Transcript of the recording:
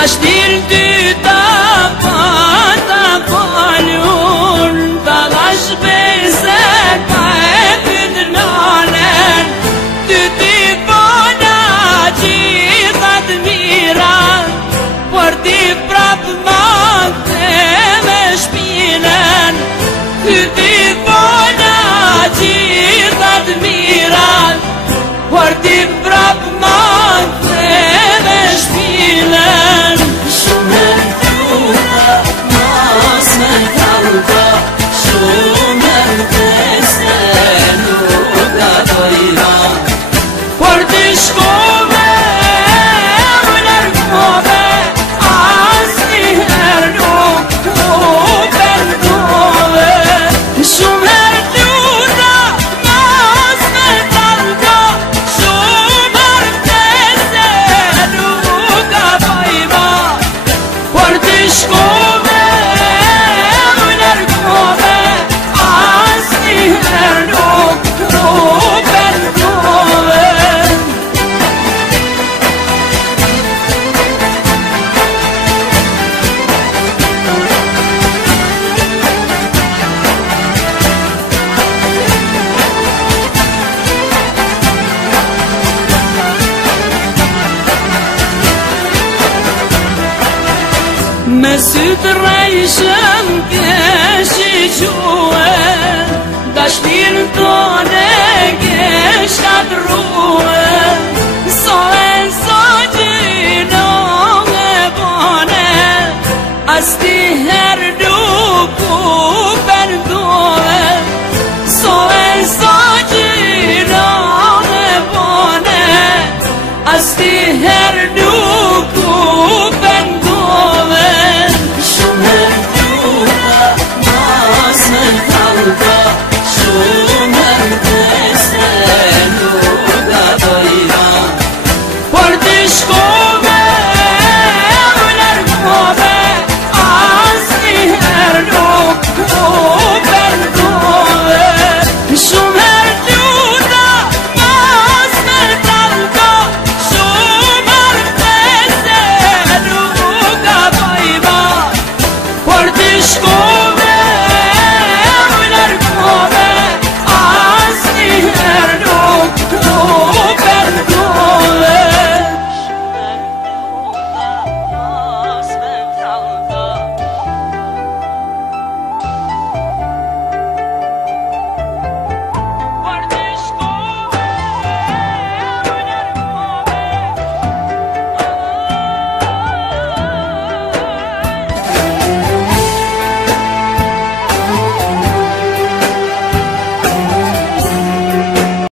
Dashnin ty ta pata falun, ta lash bese ka e këtë nalen, ty ti bona gjithat mira, por ti prap mante me shpinen, ty ti bona gjithat mira, por ti prap mante me shpinen. Por ti shkove, u nërkove, asnjëherë nuk u perdove. Shumë herë luta, mos me falko, shumë herë vdese, nuk ka pojma. Por ti shkove, u nërkove, asnjëherë nuk u perdove. Me sytë rajshëm kesh i quë, dashnin tone